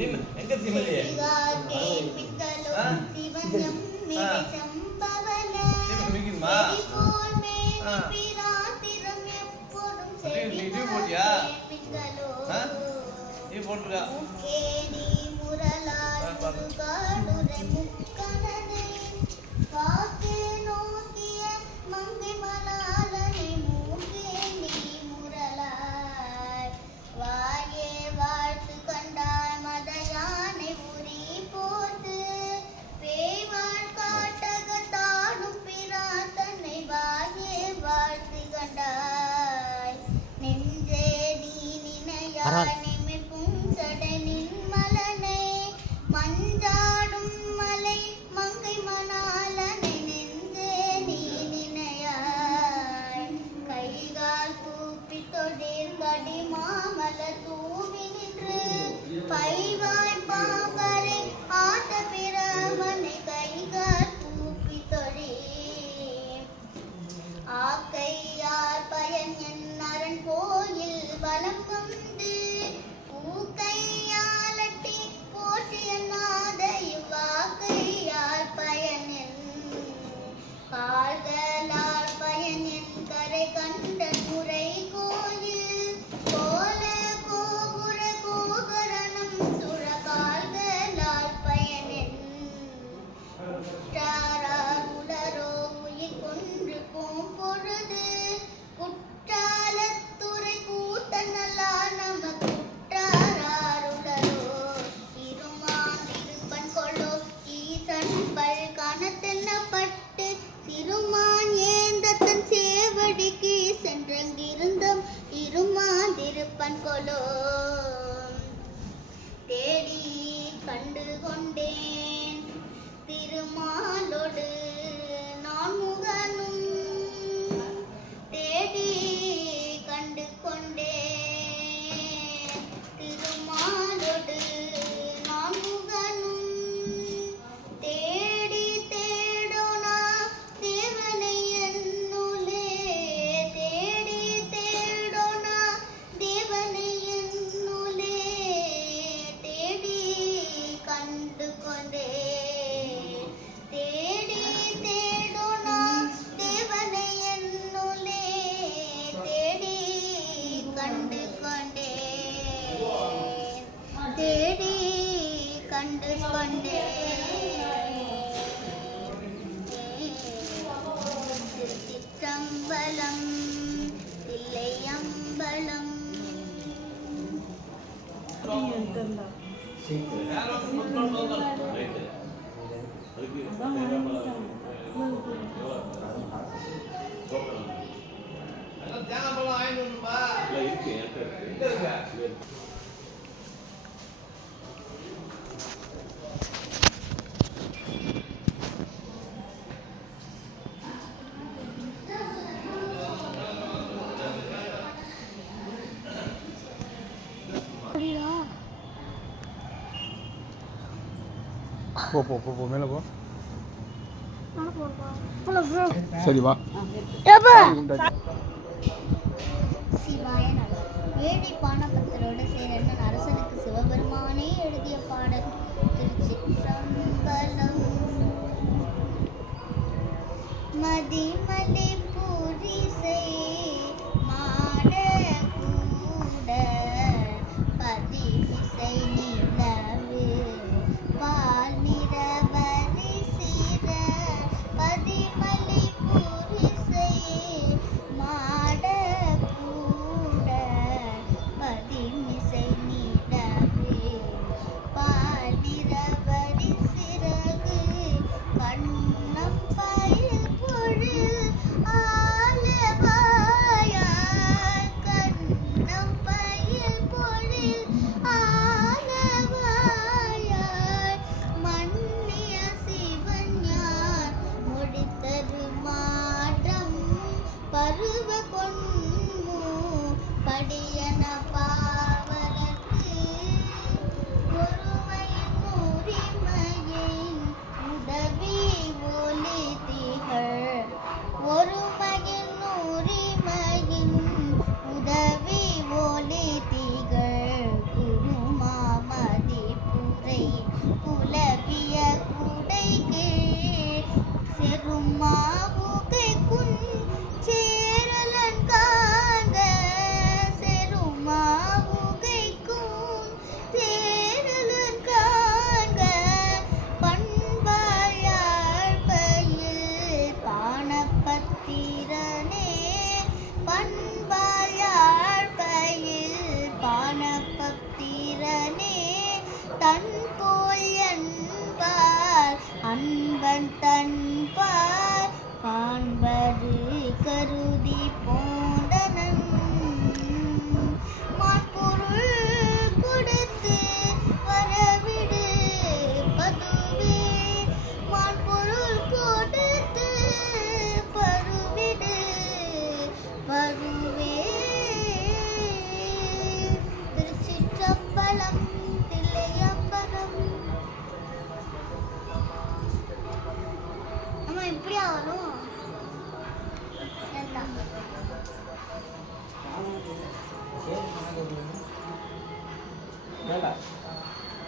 எங்க சிமலி போட்டியா நீ போட்டுருக்கா மஞ்சாடும் மலை மங்கை மணாலனை நெஞ்சே நீ நினையாய் கைகால் கூப்பி தொழில் கடி மாமலர் தூவி நின்று பைவாய் பாம்பரை ஆட்ட பிறவனை கைகால் கூப்பி தொழில் ஆக்கையார் பயன் என் அரண் கோயில் பலம் வந்து பூக்கையாலட்டி போற்றிய நாதையும் வாக்கையார் பயன் என் கால்களார் பயன் என் கரை கண்ட முறை கோயில் கோல கோபுர கோபுரணம் சுர கால்களார் பயன் என் குற்றாரார் உளரோ உயிர் கொன்று போம் பொழுது குற்றாலத்துறை கூத்தனலா நம குற்றாரார் உளரோ இருமான் கொள்ளோ ஈசன் பல் கணத்தென்னப்பட்டு சிறுமான் ஏந்தத்தன் சேவடிக்கு சென்றங்கிருந்தம் இருமான் திருப்பன் கொலோ தேடி கண்டு கொண்டேன் திருமாலோடு நான் முகனும் தேடி கண்டு கொண்டேன் திருமாலோடு நான் முகனும் தேடி தேடோனா தேவனை என்னுலே தேடி தேடோனா தேவனை என்னுலே தேடி கண்டு கொண்டேன் தேடி தேடோனா தேவனை என்னுலே தேடி கண்டு கொண்டேன் தேடி கண்டு கொண்டேன் திருச்சிற்றம்பலம் தில்லையம்பலம் போ போ போ போ மேலே போ சரி வா சிவாய நம. ஏழை பானபத்தரோடு சேரன் அரசனுக்கு சிவபெருமானே எழுதிய பாடல். திருச்சிற்றம்பலம். மதிமலை பூரிசை மாட கூட பதிவிசை நிலவு பால் நிறவரி சிற பதிமலை பூரிசை மாட கூட பதிமிசை நிலவு பால் நிறவரி சிறகு கண்ணம் பயில் பொழில் ஞான பக்திரனே தன் போல் என்பார் அன்பன் தன்பார் காண்பது கருதி